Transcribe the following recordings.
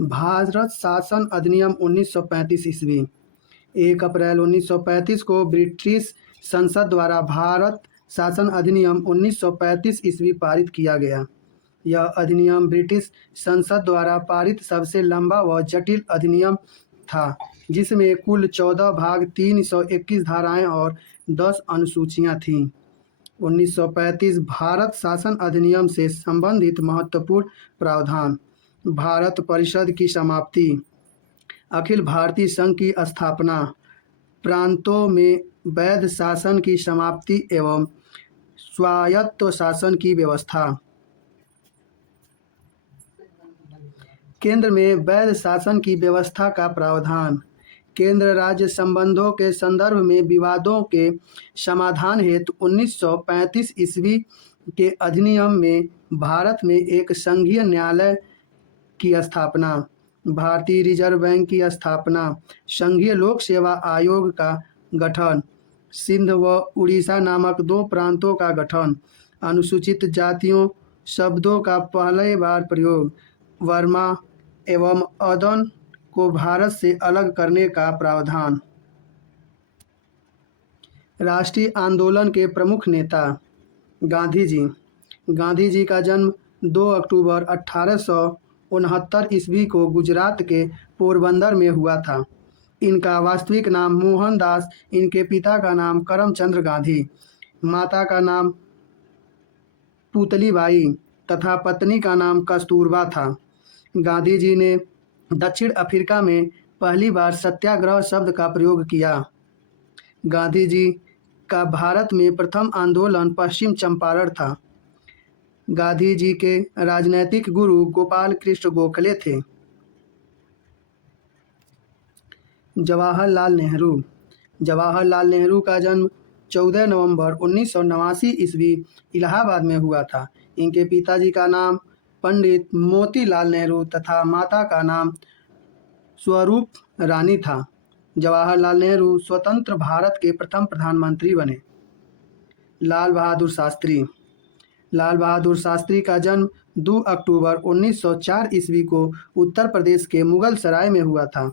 भारत शासन अधिनियम 1935 ईस्वी। 1 अप्रैल 1935 को ब्रिटिश संसद द्वारा भारत शासन अधिनियम 1935 ईस्वी पारित किया गया। यह अधिनियम ब्रिटिश संसद द्वारा पारित सबसे लंबा व जटिल अधिनियम था, जिसमें कुल 14 भाग, 321 धाराएं और 10 अनुसूचियां थीं। 1935 भारत शासन अधिनियम से संबंधित महत्वपूर्ण प्रावधान: भारत परिषद की समाप्ति, अखिल भारतीय संघ की स्थापना, प्रांतों में वैध शासन की समाप्ति एवं स्वायत्त शासन की व्यवस्था। केंद्र में वैध शासन की व्यवस्था का प्रावधान: केंद्र राज्य संबंधों के संदर्भ में विवादों के समाधान हेतु 1935 ईस्वी के अधिनियम में भारत में एक संघीय न्यायालय की स्थापना, भारतीय रिजर्व बैंक की स्थापना, संघीय लोक सेवा आयोग का गठन, सिंध व उड़ीसा नामक 2 प्रांतों का गठन, अनुसूचित जातियों शब्दों का पहली बार प्रयोग, वर्मा एवं अदन को भारत से अलग करने का प्रावधान। राष्ट्रीय आंदोलन के प्रमुख नेता: गांधी जी। गांधी जी का जन्म 2 अक्टूबर 1869 ईस्वी को गुजरात के पोरबंदर में हुआ था। इनका वास्तविक नाम मोहनदास, इनके पिता का नाम करमचंद गांधी, माता का नाम पुतलीबाई तथा पत्नी का नाम कस्तूरबा था। गांधी जी ने दक्षिण अफ्रीका में पहली बार सत्याग्रह शब्द का प्रयोग किया। गांधी जी का भारत में प्रथम आंदोलन पश्चिम चंपारण था। गांधी जी के राजनैतिक गुरु गोपाल कृष्ण गोखले थे। जवाहरलाल नेहरू। जवाहरलाल नेहरू का जन्म 14 नवंबर 1989 ईस्वी इलाहाबाद में हुआ था। इनके पिताजी का नाम पंडित मोतीलाल नेहरू तथा माता का नाम स्वरूप रानी था। जवाहरलाल नेहरू स्वतंत्र भारत के प्रथम प्रधानमंत्री बने। लाल बहादुर शास्त्री। लाल बहादुर शास्त्री का जन्म 2 अक्टूबर 1904 ईस्वी को उत्तर प्रदेश के मुगल सराय में हुआ था।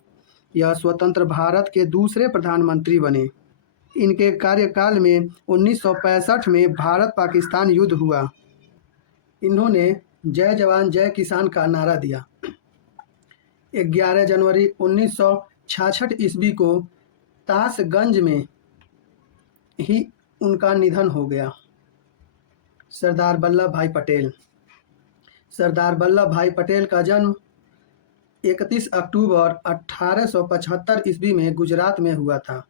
यह स्वतंत्र भारत के दूसरे प्रधानमंत्री बने। इनके कार्यकाल में 1965 में भारत पाकिस्तान युद्ध हुआ। इन्होंने जय जवान जय किसान का नारा दिया। 11 जनवरी 1966 ईस्वी को तासगंज में ही उनका निधन हो गया। सरदार वल्लभ भाई पटेल। सरदार वल्लभ भाई पटेल का जन्म 31 अक्टूबर 1875 ईस्वी में गुजरात में हुआ था।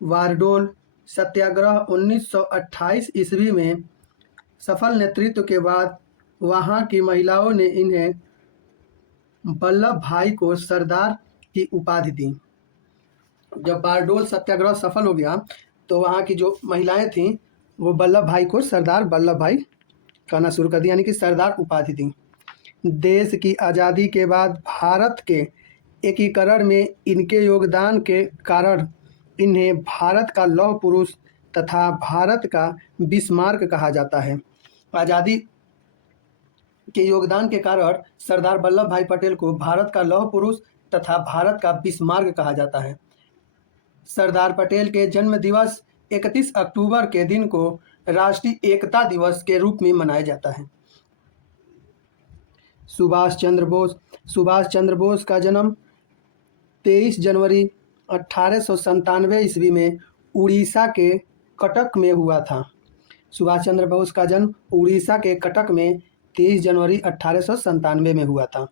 वारडोल सत्याग्रह 1928 ईस्वी में सफल नेतृत्व के बाद वहां की महिलाओं ने इन्हें वल्लभ भाई को सरदार की उपाधि दी। जब बारडोल सत्याग्रह सफल हो गया तो वहाँ की जो महिलाएं थीं वो वल्लभ भाई को सरदार वल्लभ भाई कहना शुरू कर दिया, यानी कि सरदार उपाधि दी। देश की आज़ादी के बाद भारत के एकीकरण में इनके योगदान के कारण इन्हें भारत का लौह पुरुष तथा भारत का बिस्मार्क कहा जाता है। आज़ादी के योगदान के कारण सरदार वल्लभ भाई पटेल को भारत का लौह पुरुष तथा भारत का बिस्मार्क कहा जाता है। सरदार पटेल के जन्म दिवस 31 अक्टूबर के दिन को राष्ट्रीय एकता दिवस के रूप में मनाया जाता है। सुभाष चंद्र बोस। सुभाष चंद्र बोस का जन्म 23 जनवरी 1897 ईस्वी में उड़ीसा के कटक में हुआ था। सुभाष चंद्र बोस का जन्म उड़ीसा के कटक में 23 जनवरी 1897 में हुआ था।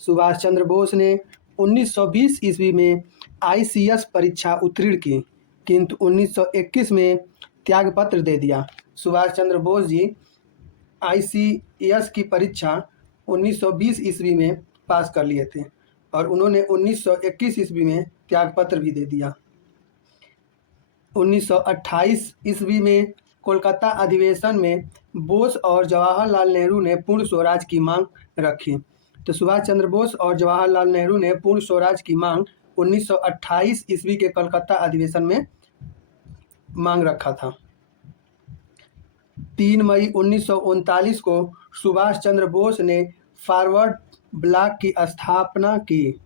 सुभाष चंद्र बोस ने 1920 ईस्वी में ICS परीक्षा उत्तीर्ण की, किंतु 1921 में त्यागपत्र दे दिया। सुभाष चंद्र बोस जी ICS की परीक्षा 1920 ईस्वी में पास कर लिए थे और उन्होंने 1921 ईस्वी में त्यागपत्र भी दे दिया। 1928 ईस्वी में कोलकाता अधिवेशन में बोस और जवाहरलाल नेहरू ने पूर्ण स्वराज की मांग रखी। तो सुभाष चंद्र बोस और जवाहरलाल नेहरू ने पूर्ण स्वराज की मांग 1928 ईस्वी के कोलकाता अधिवेशन में मांग रखा था। 3 मई 1939 को सुभाष चंद्र बोस ने फॉरवर्ड ब्लॉक की स्थापना की?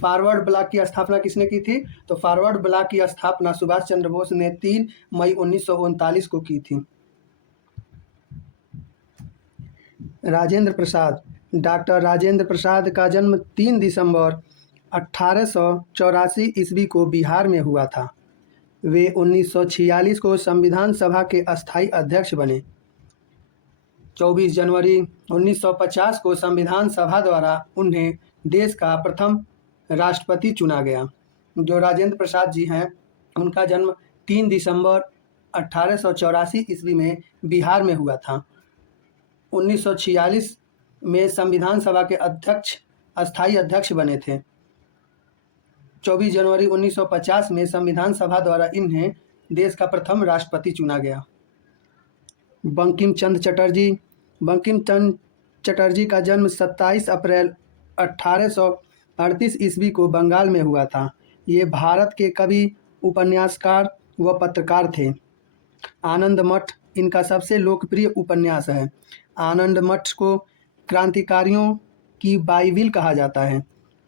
फॉरवर्ड ब्लॉक की स्थापना किसने की थी? तो फॉरवर्ड ब्लॉक की स्थापना सुभाष चंद्र बोस ने 3 मई 1939 को की थी। राजेंद्र प्रसाद, डॉक्टर राजेंद्र प्रसाद का जन्म 3 दिसंबर 1884 ईस्वी को बिहार में हुआ था। वे 1946 को संविधान सभा के अस्थायी अध्यक्ष बने। 24 जनवरी 1950 को संविधान सभा द्वारा उन्हें देश का प्रथम राष्ट्रपति चुना गया। जो राजेंद्र प्रसाद जी हैं, उनका जन्म 3 दिसंबर 1884 ईस्वी में बिहार में हुआ था। 1946 में संविधान सभा के अस्थायी अध्यक्ष बने थे। 24 जनवरी 1950 में संविधान सभा द्वारा इन्हें देश का प्रथम राष्ट्रपति चुना गया। बंकिम चंद्र चटर्जी, बंकिम चंद्र चटर्जी का जन्म 27 अप्रैल 1838 ईस्वी को बंगाल में हुआ था। ये भारत के कवि, उपन्यासकार व पत्रकार थे। आनंद मठ इनका सबसे लोकप्रिय उपन्यास है। आनंद मठ को क्रांतिकारियों की बाइबिल कहा जाता है।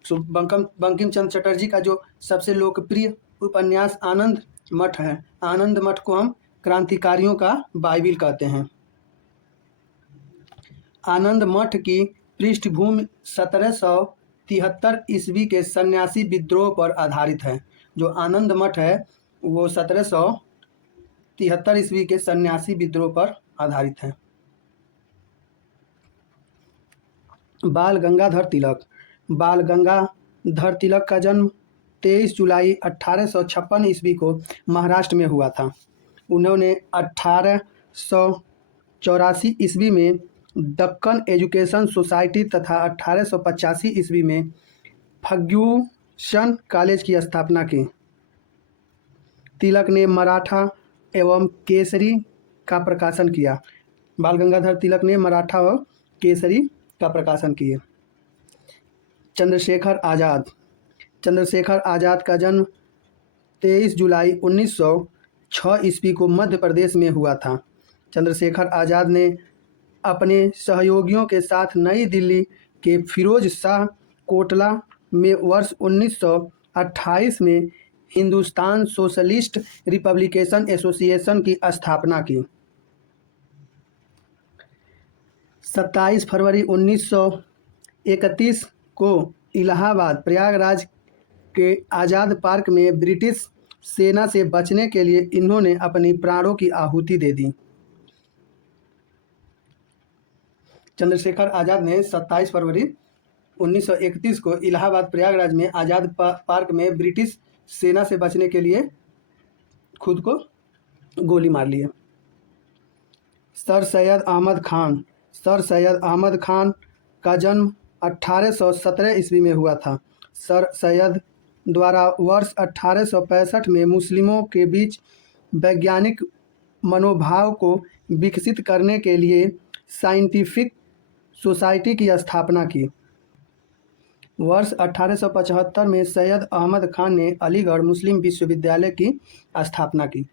सो बंकिम चंद्र चटर्जी का जो सबसे लोकप्रिय उपन्यास आनंद मठ है, आनंद मठ को हम क्रांतिकारियों का बाइबिल कहते हैं। आनंद मठ की पृष्ठभूमि 1773 ईस्वी के सन्यासी विद्रोह पर आधारित है। जो आनंद मठ है वो 1773 ईस्वी के सन्यासी विद्रोह पर आधारित है। बाल गंगाधर तिलक, बाल गंगाधर तिलक का जन्म 23 जुलाई 1856 ईस्वी को महाराष्ट्र में हुआ था। उन्होंने 1884 ईस्वी में दक्कन एजुकेशन सोसाइटी तथा 1885 ईस्वी में फर्ग्यूसन कॉलेज की स्थापना की। तिलक ने मराठा एवं केसरी का प्रकाशन किया। बाल गंगाधर तिलक ने मराठा व केसरी का प्रकाशन किए। चंद्रशेखर आज़ाद, चंद्रशेखर आज़ाद का जन्म 23 जुलाई 1906 ईस्वी को मध्य प्रदेश में हुआ था। चंद्रशेखर आज़ाद ने अपने सहयोगियों के साथ नई दिल्ली के फिरोज शाह कोटला में वर्ष 1928 में हिंदुस्तान सोशलिस्ट रिपब्लिकेशन एसोसिएशन की स्थापना की। 27 फरवरी 1931 को इलाहाबाद प्रयागराज के आज़ाद पार्क में ब्रिटिश सेना से बचने के लिए इन्होंने अपनी प्राणों की आहुति दे दी। चंद्रशेखर आज़ाद ने 27 फरवरी 1931 को इलाहाबाद प्रयागराज में आज़ाद पार्क में ब्रिटिश सेना से बचने के लिए खुद को गोली मार ली। सर सैयद अहमद खान, सर सैयद अहमद खान का जन्म 1817 ईस्वी में हुआ था। सर सैयद द्वारा वर्ष 1865 में मुस्लिमों के बीच वैज्ञानिक मनोभाव को विकसित करने के लिए साइंटिफिक सोसाइटी की स्थापना की। वर्ष 1875 में सैयद अहमद खान ने अलीगढ़ मुस्लिम विश्वविद्यालय की स्थापना की।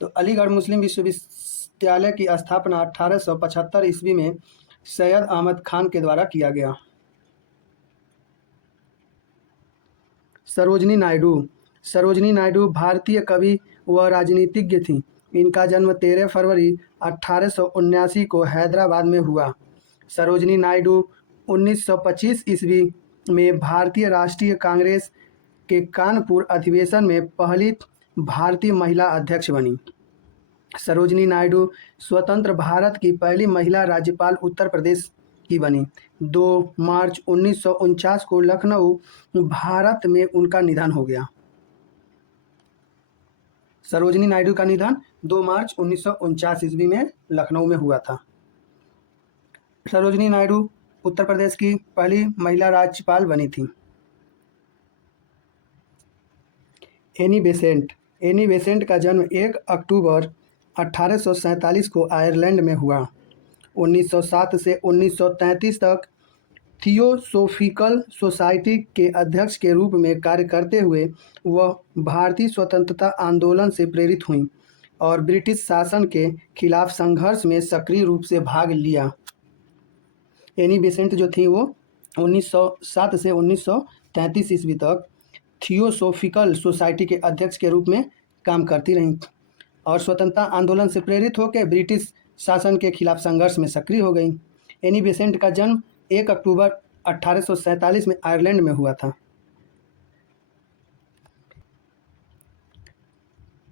तो अलीगढ़ मुस्लिम विश्वविद्यालय की स्थापना 1875 ईस्वी में सैयद अहमद खान के द्वारा किया गया। सरोजनी नायडू, सरोजनी नायडू भारतीय कवि व राजनीतिज्ञ थीं। इनका जन्म 13 फरवरी 1879 को हैदराबाद में हुआ। सरोजनी नायडू 1925 ईस्वी में भारतीय राष्ट्रीय कांग्रेस के कानपुर अधिवेशन में पहली भारतीय महिला अध्यक्ष बनी। सरोजनी नायडू स्वतंत्र भारत की पहली महिला राज्यपाल उत्तर प्रदेश की बनी। 2 मार्च 1949 को लखनऊ, भारत में उनका निधन हो गया। सरोजनी नायडू का निधन 2 मार्च 1949 ईस्वी में लखनऊ में हुआ था। सरोजनी नायडू उत्तर प्रदेश की पहली महिला राज्यपाल बनी थी। एनी बेसेंट, एनी बेसेंट का जन्म 1 अक्टूबर 1847 को आयरलैंड में हुआ। 1907 से 1933 तक थियोसोफिकल सोसाइटी के अध्यक्ष के रूप में कार्य करते हुए वह भारतीय स्वतंत्रता आंदोलन से प्रेरित हुईं। और ब्रिटिश शासन के खिलाफ संघर्ष में सक्रिय रूप से भाग लिया। एनी बेसेंट जो थी वो 1907 से 1933 ईस्वी तक थियोसोफिकल सोसाइटी के अध्यक्ष के रूप में काम करती रहीं और स्वतंत्रता आंदोलन से प्रेरित होकर ब्रिटिश शासन के खिलाफ संघर्ष में सक्रिय हो गई। एनी बेसेंट का जन्म 1 अक्टूबर 1847 में आयरलैंड में हुआ था।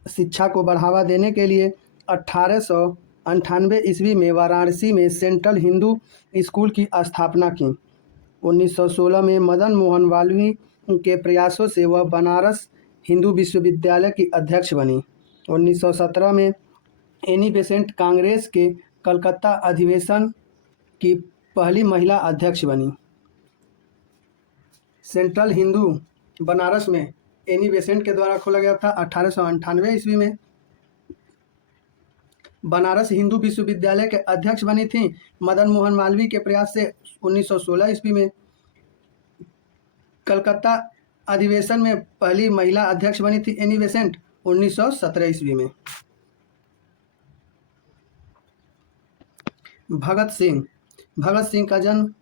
शिक्षा को बढ़ावा देने के लिए 1898 ईस्वी में वाराणसी में सेंट्रल हिंदू स्कूल की स्थापना की। 1916 में मदन मोहन मालवीय के प्रयासों से वह बनारस हिंदू विश्वविद्यालय की अध्यक्ष बनी। 1917 में एनी बेसेंट कांग्रेस के कलकत्ता अधिवेशन की पहली महिला अध्यक्ष बनी। सेंट्रल हिंदू बनारस में एनी बेसेंट के द्वारा खोला गया था। 1898 ईस्वी में बनारस हिंदू विश्वविद्यालय के अध्यक्ष बनी थी मदन मोहन मालवीय के प्रयास से। 1916 ईस्वी में कलकत्ता अधिवेशन में पहली महिला अध्यक्ष बनी थी एनी बेसेंट। 1917 ईस्वी में भगत सिंह का जन्म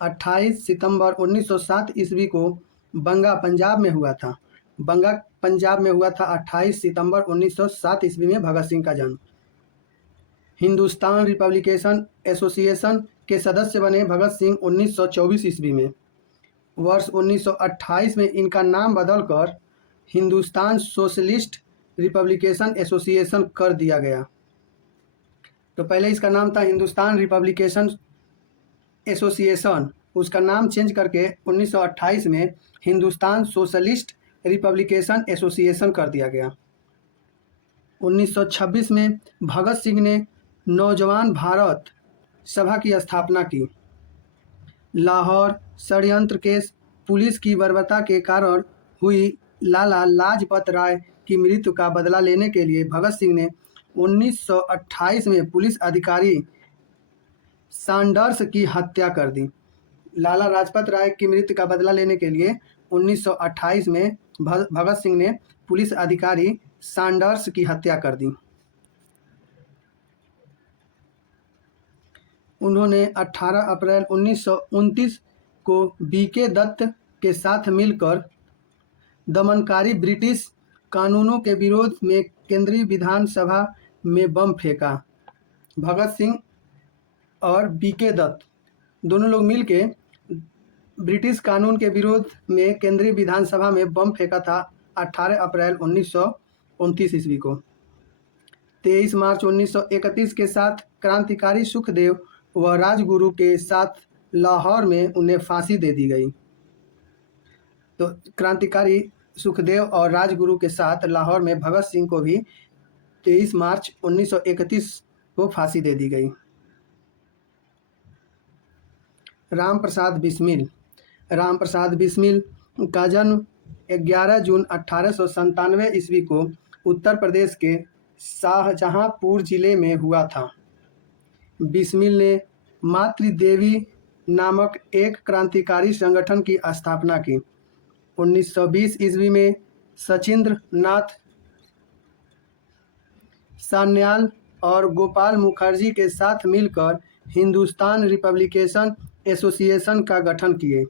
28 सितंबर 1907 ईस्वी को बंगा पंजाब में हुआ था। 28 सितंबर 1907 ईस्वी में भगत सिंह का जन्म। हिंदुस्तान रिपब्लिकेशन एसोसिएशन के सदस्य बने भगत सिंह 1924 ईस्वी में। वर्ष 1928 में इनका नाम बदलकर हिंदुस्तान सोशलिस्ट रिपब्लिकेशन एसोसिएशन कर दिया गया। तो पहले इसका नाम था हिंदुस्तान रिपब्लिकेशन एसोसिएशन, उसका नाम चेंज करके 1928 में हिंदुस्तान सोशलिस्ट रिपब्लिकेशन एसोसिएशन कर दिया गया। 1926 में भगत सिंह ने नौजवान भारत सभा की स्थापना की। लाहौर षड्यंत्र केस, पुलिस की बर्बरता के कारण हुई लाला लाजपत राय की मृत्यु का बदला लेने के लिए भगत सिंह ने 1928 में पुलिस अधिकारी सैंडर्स की हत्या कर दी। लाला लाजपत राय की मृत्यु का बदला लेने के लिए 1928 में भगत सिंह ने पुलिस अधिकारी सैंडर्स की हत्या कर दी। उन्होंने 18 अप्रैल 1929 को बीके दत्त के साथ मिलकर दमनकारी ब्रिटिश कानूनों के विरोध में केंद्रीय विधानसभा में बम फेंका। भगत सिंह और बीके दत्त दोनों लोग मिलके ब्रिटिश कानून के विरोध में केंद्रीय विधानसभा में बम फेंका था 18 अप्रैल 1929 ईस्वी को। 23 मार्च 1931 के साथ क्रांतिकारी सुखदेव व राजगुरु के साथ लाहौर में उन्हें फांसी दे दी गई। तो क्रांतिकारी सुखदेव और राजगुरु के साथ लाहौर में भगत सिंह को भी 23 मार्च 1931 को फांसी दे दी गई। राम प्रसाद बिस्मिल का जन्म 11 जून 1897 ईस्वी को उत्तर प्रदेश के शाहजहांपुर जिले में हुआ था। बिस्मिल ने मातृदेवी नामक एक क्रांतिकारी संगठन की स्थापना की। 1920 ईस्वी में सचिंद्र नाथ सान्याल और गोपाल मुखर्जी के साथ मिलकर हिंदुस्तान रिपब्लिकेशन एसोसिएशन का गठन किए।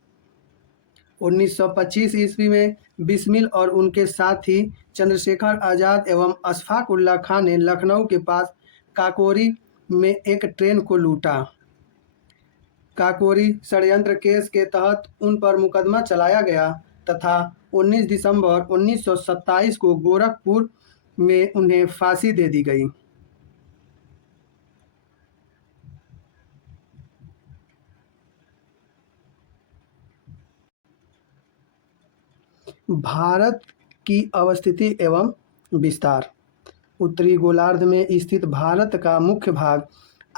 1925 ईस्वी में बिस्मिल और उनके साथी चंद्रशेखर आज़ाद एवं अशफाक उल्लाह खान ने लखनऊ के पास काकोरी में एक ट्रेन को लूटा। काकोरी षड्यंत्र केस के तहत उन पर मुकदमा चलाया गया तथा 19 दिसंबर 1927 को गोरखपुर में उन्हें फांसी दे दी गई। भारत की अवस्थिति एवं विस्तार। उत्तरी गोलार्ध में स्थित भारत का मुख्य भाग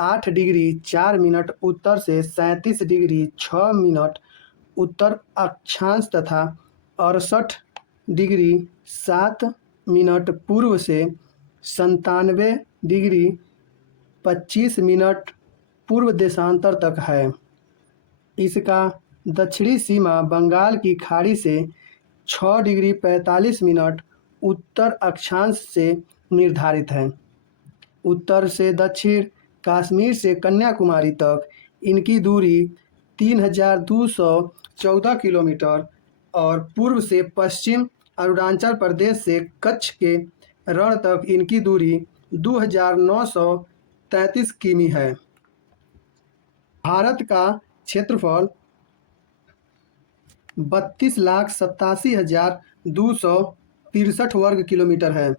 8 डिग्री 4 मिनट उत्तर से 37 डिग्री 6 मिनट उत्तर अक्षांश तथा 68 डिग्री 7 मिनट पूर्व से 97 डिग्री 25 मिनट पूर्व देशांतर तक है। इसका दक्षिणी सीमा बंगाल की खाड़ी से 6 डिग्री 45 मिनट उत्तर अक्षांश से निर्धारित है। उत्तर से दक्षिण, कश्मीर से कन्याकुमारी तक इनकी दूरी 3214 किलोमीटर और पूर्व से पश्चिम अरुणाचल प्रदेश से कच्छ के रण तक इनकी दूरी 2933 किमी है। भारत का क्षेत्रफल 32,87,263 वर्ग किलोमीटर है।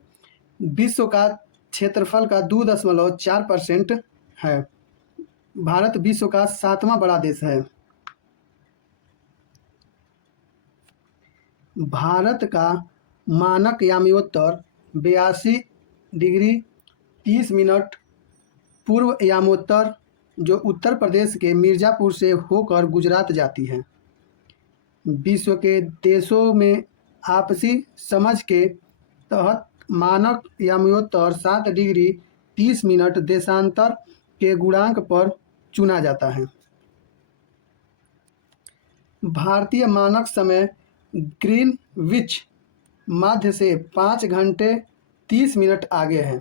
विश्व का क्षेत्रफल का 2.4% है। भारत विश्व का 7वां बड़ा देश है। भारत का मानक यामोत्तर 82 डिग्री 30 मिनट पूर्व यामोत्तर जो उत्तर प्रदेश के मिर्ज़ापुर से होकर गुजरात जाती है। विश्व के देशों में आपसी समझ के तहत मानक यामोत्तर 7 डिग्री 30 मिनट देशांतर के गुणांक पर चुना जाता है। भारतीय मानक समय ग्रीनविच मध्य से 5 घंटे 30 मिनट आगे है।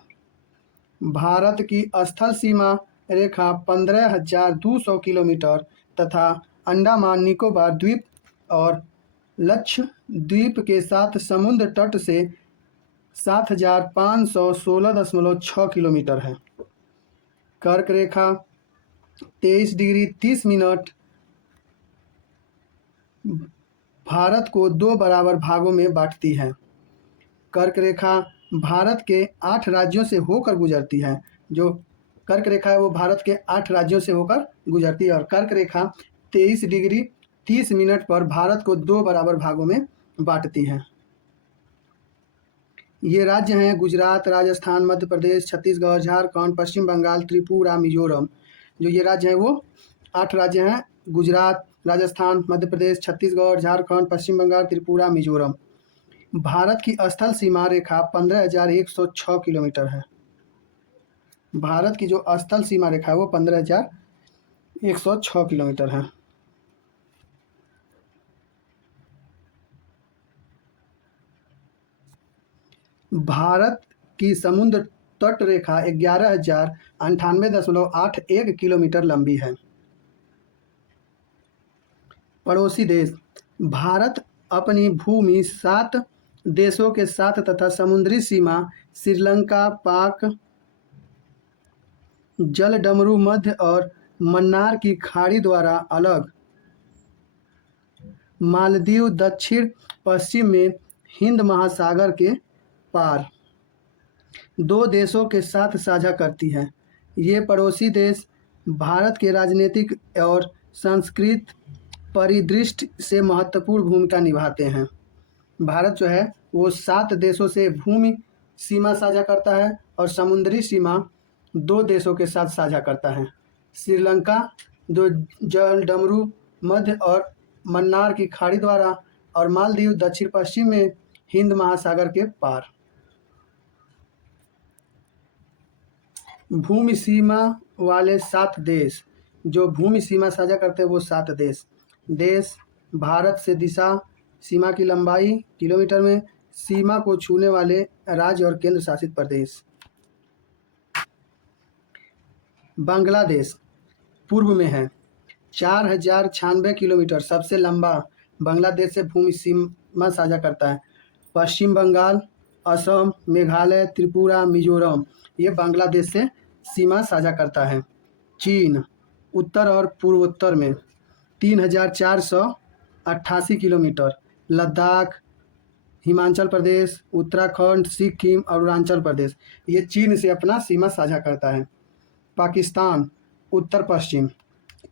भारत की स्थल सीमा रेखा 15,200 किलोमीटर तथा अंडमान निकोबार द्वीप और लक्षद्वीप के साथ समुद्र तट से 7,516.6 किलोमीटर है। कर्क रेखा 23 डिग्री 30 मिनट भारत को 2 बराबर भागों में बांटती है। कर्क रेखा भारत के 8 राज्यों से होकर गुजरती है। जो कर्क रेखा है वो भारत के 8 राज्यों से होकर गुजरती है और कर्क रेखा 23 डिग्री 30 मिनट पर भारत को 2 बराबर भागों में बांटती है। ये राज्य हैं गुजरात, राजस्थान, मध्य प्रदेश, छत्तीसगढ़, झारखंड, पश्चिम बंगाल, त्रिपुरा, मिजोरम। जो ये राज्य हैं वो 8 राज्य हैं: गुजरात, राजस्थान, मध्य प्रदेश, छत्तीसगढ़, झारखंड, पश्चिम बंगाल, त्रिपुरा, मिजोरम। भारत की स्थल सीमा रेखा 15,106 किलोमीटर है। भारत की जो स्थल सीमा रेखा है वो 15,106 किलोमीटर है। भारत की समुद्र तट रेखा 11,098.81 किलोमीटर लंबी है। पड़ोसी देश: भारत अपनी भूमि 7 देशों के साथ तथा समुद्री सीमा श्रीलंका, पाक, जलडमरू मध्य और मन्नार की खाड़ी द्वारा अलग, मालदीव दक्षिण पश्चिम में हिंद महासागर के पार 2 देशों के साथ साझा करती है। ये पड़ोसी देश भारत के राजनीतिक और सांस्कृतिक परिदृष्टि से महत्वपूर्ण भूमिका निभाते हैं। भारत जो है वो 7 देशों से भूमि सीमा साझा करता है और समुद्री सीमा 2 देशों के साथ साझा करता है: श्रीलंका जो जलडमरू मध्य और मन्नार की खाड़ी द्वारा और मालदीव दक्षिण पश्चिम में हिंद महासागर के पार। भूमि सीमा वाले 7 देश जो भूमि सीमा साझा करते हैं वो 7 देश भारत से दिशा सीमा की लंबाई किलोमीटर में, सीमा को छूने वाले राज्य और केंद्र शासित प्रदेश। बांग्लादेश पूर्व में है, 4,096 किलोमीटर सबसे लंबा बांग्लादेश से भूमि सीमा साझा करता है। पश्चिम बंगाल, असम, मेघालय, त्रिपुरा, मिजोरम ये बांग्लादेश से सीमा साझा करता है। चीन उत्तर और पूर्वोत्तर में 3,488 किलोमीटर, लद्दाख, हिमाचल प्रदेश, उत्तराखंड, सिक्किम, अरुणाचल प्रदेश ये चीन से अपना सीमा साझा करता है। पाकिस्तान उत्तर पश्चिम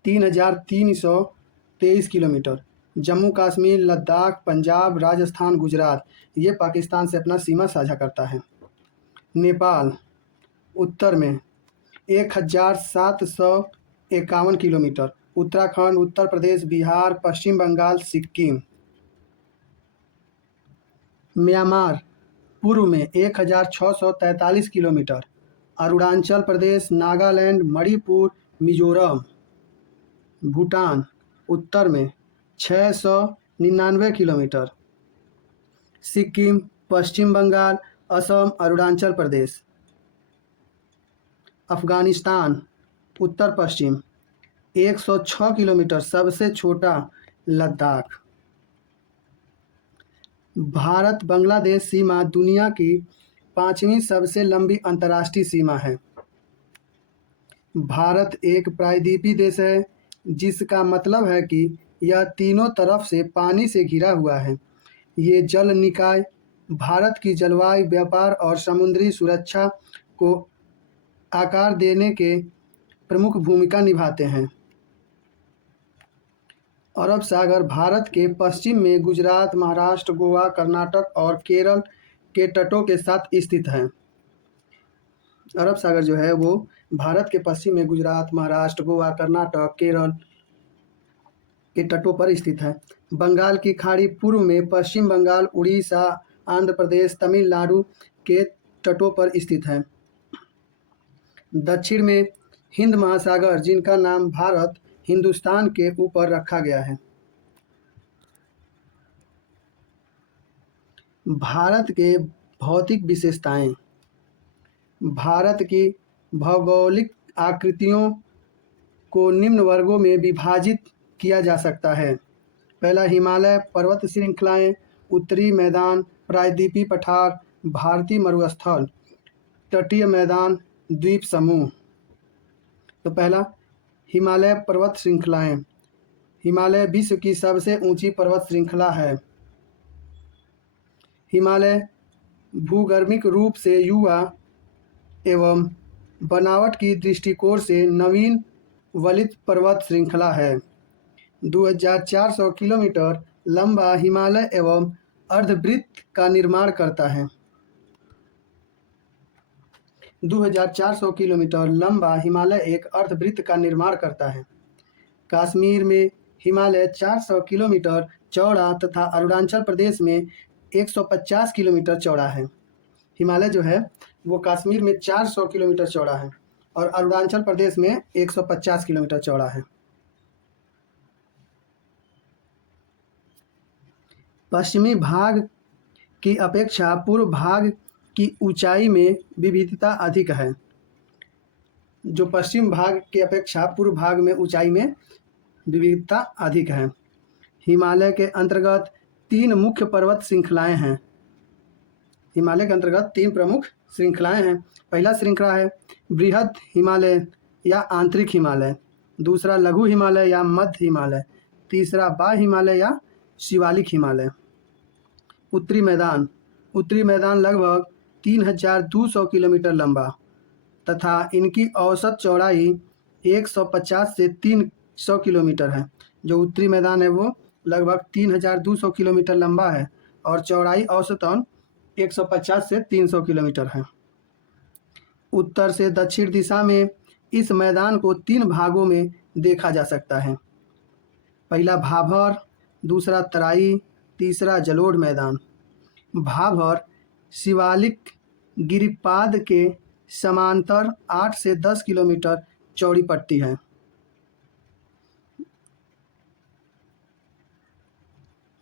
3,323 किलोमीटर, जम्मू कश्मीर, लद्दाख, पंजाब, राजस्थान, गुजरात ये पाकिस्तान से अपना सीमा साझा करता है। नेपाल उत्तर में 1,751 किलोमीटर, उत्तराखंड, उत्तर प्रदेश, बिहार, पश्चिम बंगाल, सिक्किम। म्यांमार पूर्व में 1,643 किलोमीटर, अरुणाचल प्रदेश, नागालैंड, मणिपुर, मिजोरम। भूटान उत्तर में 699 किलोमीटर, सिक्किम, पश्चिम बंगाल असम, अरुणाचल प्रदेश। अफगानिस्तान, उत्तर पश्चिम। 106 किलोमीटर सबसे छोटा लद्दाख। भारत बांग्लादेश सीमा दुनिया की 5वीं सबसे लंबी अंतर्राष्ट्रीय सीमा है। भारत एक प्रायद्वीपीय देश है, जिसका मतलब है कि यह तीनों तरफ से पानी से घिरा हुआ है। ये जल निकाय भारत की जलवायु, व्यापार और समुद्री सुरक्षा को आकार देने के प्रमुख भूमिका निभाते हैं। अरब सागर भारत के पश्चिम में गुजरात, महाराष्ट्र, गोवा, कर्नाटक और केरल के तटों के साथ स्थित है। अरब सागर जो है वो भारत के पश्चिम में गुजरात, महाराष्ट्र, गोवा, कर्नाटक, केरल के तटों पर स्थित है। बंगाल की खाड़ी पूर्व में पश्चिम बंगाल, उड़ीसा, आंध्र प्रदेश, तमिलनाडु के तटों पर स्थित है। दक्षिण में हिंद महासागर, जिनका नाम भारत हिंदुस्तान के ऊपर रखा गया है। भारत के भौतिक विशेषताएं। भारत की भौगोलिक आकृतियों को निम्न वर्गों में विभाजित किया जा सकता है। पहला, हिमालय पर्वत श्रृंखलाएं, उत्तरी मैदान, प्रायद्वीपीय पठार, भारतीय मरुस्थल, तटीय मैदान, द्वीप समूह। तो पहला, हिमालय पर्वत श्रृंखलाएं। हिमालय विश्व की सबसे ऊंची पर्वत श्रृंखला है। हिमालय भूगर्भिक रूप से युवा एवं बनावट की दृष्टिकोण से नवीन वलित पर्वत श्रृंखला है। 2400 किलोमीटर लंबा हिमालय एवं अर्धवृत्त का निर्माण करता है। 2400 किलोमीटर लंबा हिमालय एक अर्धवृत्त का निर्माण करता है। कश्मीर में हिमालय 400 किलोमीटर चौड़ा तथा अरुणाचल प्रदेश में 150 किलोमीटर चौड़ा है। हिमालय जो है वो कश्मीर में 400 किलोमीटर चौड़ा है और अरुणाचल प्रदेश में 150 किलोमीटर चौड़ा है। पश्चिमी भाग की अपेक्षा पूर्व भाग की ऊंचाई में विविधता अधिक है। जो पश्चिम भाग की अपेक्षा पूर्व भाग में ऊंचाई में विविधता अधिक है। हिमालय के अंतर्गत 3 मुख्य पर्वत श्रृंखलाएं हैं। हिमालय के अंतर्गत 3 प्रमुख श्रृंखलाएं हैं। पहला श्रृंखला है बृहद हिमालय या आंतरिक हिमालय, दूसरा लघु हिमालय या मध्य हिमालय, तीसरा बाह्य हिमालय या शिवालिक हिमालय। उत्तरी मैदान। उत्तरी मैदान लगभग 3200 किलोमीटर लंबा तथा इनकी औसत चौड़ाई 150 से 300 किलोमीटर है। जो उत्तरी मैदान है वो लगभग 3200 किलोमीटर लंबा है और चौड़ाई औसतन 150 से 300 किलोमीटर है। उत्तर से दक्षिण दिशा में इस मैदान को 3 भागों में देखा जा सकता है। पहला भाभर, दूसरा तराई, तीसरा जलोढ़ मैदान। भाभर शिवालिक गिरिपाद के समांतर 8 से 10 किलोमीटर चौड़ी पट्टी है।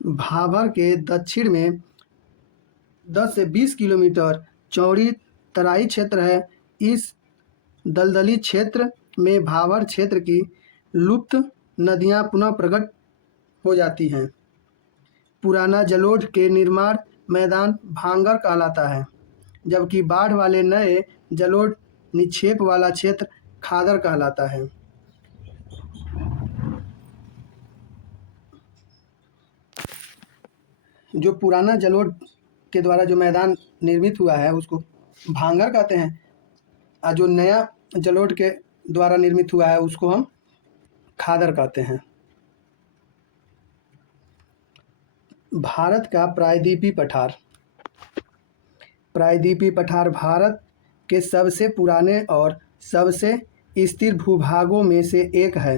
भाभर के दक्षिण में 10 से 20 किलोमीटर चौड़ी तराई क्षेत्र है। इस दलदली क्षेत्र में भाभर क्षेत्र की लुप्त नदियां पुनः प्रकट हो जाती हैं। पुराना जलोढ़ के निर्माण मैदान भांगर कहलाता है, जबकि बाढ़ वाले नए जलोढ़ निक्षेप वाला क्षेत्र खादर कहलाता है। जो पुराना जलोढ़ के द्वारा जो मैदान निर्मित हुआ है उसको भांगर कहते हैं और जो नया जलोढ़ के द्वारा निर्मित हुआ है उसको हम खादर कहते हैं। भारत का प्रायद्वीपीय पठार। प्रायद्वीपीय पठार भारत के सबसे पुराने और सबसे स्थिर भूभागों में से एक है।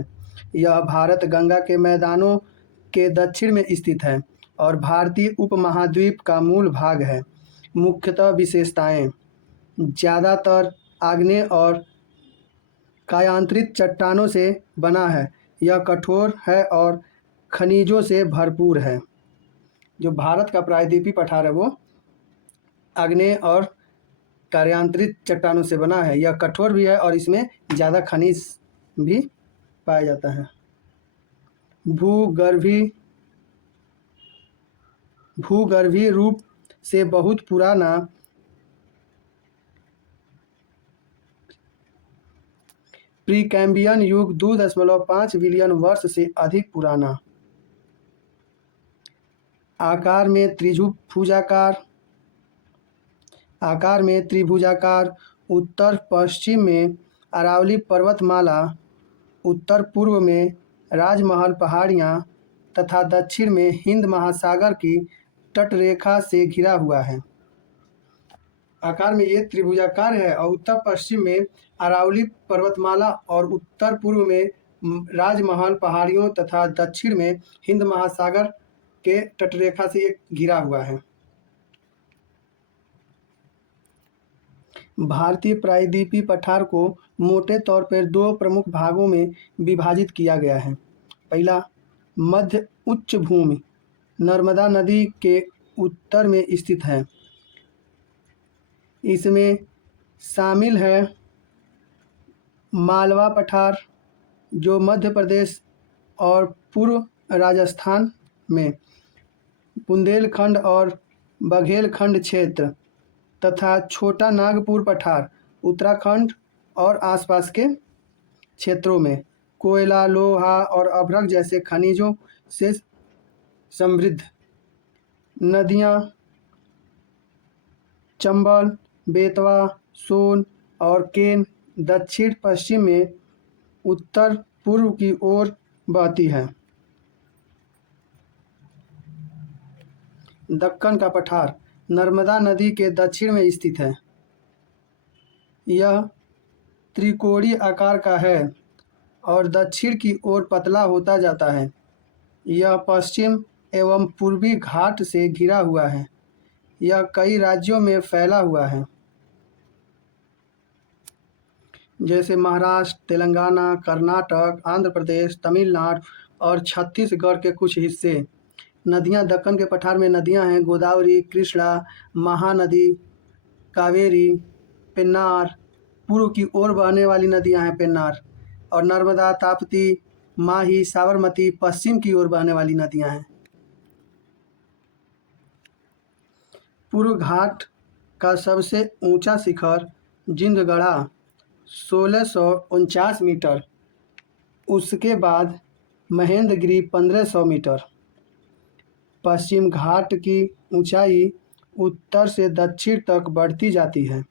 यह भारत गंगा के मैदानों के दक्षिण में स्थित है और भारतीय उपमहाद्वीप का मूल भाग है। मुख्यतः विशेषताएं: ज़्यादातर आग्नेय और कायांतरित चट्टानों से बना है। यह कठोर है और खनिजों से भरपूर है। जो भारत का प्रायद्वीपीय पठार है वो आग्नेय और कार्यांतरित चट्टानों से बना है। यह कठोर भी है और इसमें ज़्यादा खनिज भी पाया जाता है। भूगर्भीय रूप से बहुत पुराना प्रीकैम्बियन युग 2.5 बिलियन वर्ष से अधिक पुराना। आकार में त्रिभुजाकार उत्तर पश्चिम में अरावली पर्वतमाला, उत्तर पूर्व में राजमहल पहाड़ियाँ तथा दक्षिण में हिंद महासागर की तटरेखा से घिरा हुआ है। आकार में ये त्रिभुजाकार है और उत्तर पश्चिम में अरावली पर्वतमाला और उत्तर पूर्व में राजमहल पहाड़ियों तथा दक्षिण में हिंद महासागर के तटरेखा से ये घिरा हुआ है। भारतीय प्रायद्वीपीय पठार को मोटे तौर पर दो प्रमुख भागों में विभाजित किया गया है। पहला, मध्य उच्च भूमि नर्मदा नदी के उत्तर में स्थित है। इसमें शामिल है मालवा पठार, जो मध्य प्रदेश और पूर्व राजस्थान में, बुंदेलखंड और बघेलखंड क्षेत्र, तथा छोटा नागपुर पठार उत्तराखंड और आसपास के क्षेत्रों में कोयला, लोहा और अभ्रक जैसे खनिजों से समृद्ध। नदियाँ चंबल, बेतवा, सोन और केन दक्षिण पश्चिम में उत्तर पूर्व की ओर बहती है। दक्कन का पठार नर्मदा नदी के दक्षिण में स्थित है। यह त्रिकोणीय आकार का है और दक्षिण की ओर पतला होता जाता है। यह पश्चिम एवं पूर्वी घाट से घिरा हुआ है। यह कई राज्यों में फैला हुआ है, जैसे महाराष्ट्र, तेलंगाना, कर्नाटक, आंध्र प्रदेश, तमिलनाडु और छत्तीसगढ़ के कुछ हिस्से। नदियाँ दक्कन के पठार में नदियाँ हैं गोदावरी, कृष्णा, महानदी, कावेरी, पेन्नार। पूर्व की ओर बहने वाली नदियाँ हैं पेन्नार, और नर्मदा, ताप्ती, माही, साबरमती पश्चिम की ओर बहने वाली नदियाँ हैं। पूर्व घाट का सबसे ऊंचा शिखर जिंदगढ़ा 1649 मीटर, उसके बाद महेंद्रगिरी 1500 मीटर। पश्चिम घाट की ऊंचाई उत्तर से दक्षिण तक बढ़ती जाती है।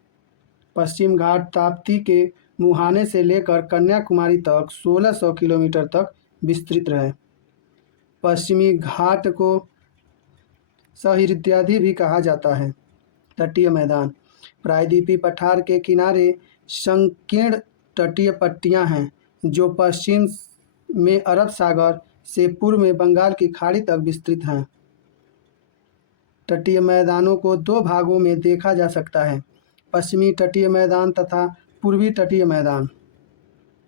पश्चिम घाट ताप्ती के मुहाने से लेकर कन्याकुमारी तक 1600 किलोमीटर तक विस्तृत है। पश्चिमी घाट को सहृदयाधि भी कहा जाता है। तटीय मैदान प्रायद्वीपीय पठार के किनारे संकीर्ण तटीय पट्टियां हैं, जो पश्चिम में अरब सागर से पूर्व में बंगाल की खाड़ी तक विस्तृत हैं। तटीय मैदानों को दो भागों में देखा जा सकता है, पश्चिमी तटीय मैदान तथा पूर्वी तटीय मैदान।